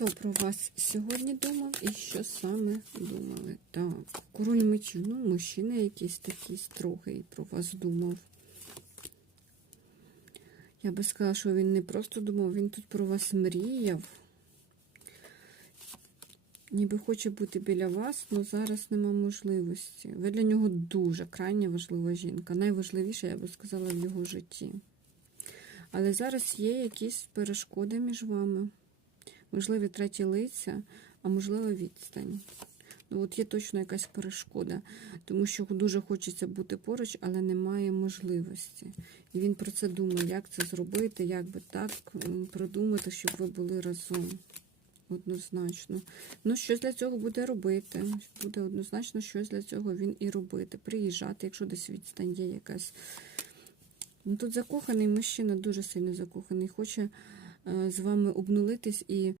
Хто про вас сьогодні думав і що саме думали? Так, король мечів. Ну, мужчина якийсь такий строгий про вас думав. Я би сказала, що він не просто думав, він тут про вас мріяв. Ніби хоче бути біля вас, але зараз нема можливості. Ви для нього дуже крайня важлива жінка. Найважливіша, я би сказала, в його житті. Але зараз є якісь перешкоди між вами. Можливі треті лиця, а можливо відстань. Ну, от є точно якась перешкода, тому що дуже хочеться бути поруч, але немає можливості. І він про це думає, як це зробити, як би так продумати, щоб ви були разом. Однозначно. Ну, щось для цього буде робити. Буде однозначно щось для цього він і робити. Приїжджати, якщо десь відстань є якась. Ну, тут закоханий мужчина, дуже сильно закоханий, хоче е, з вами обнулитись і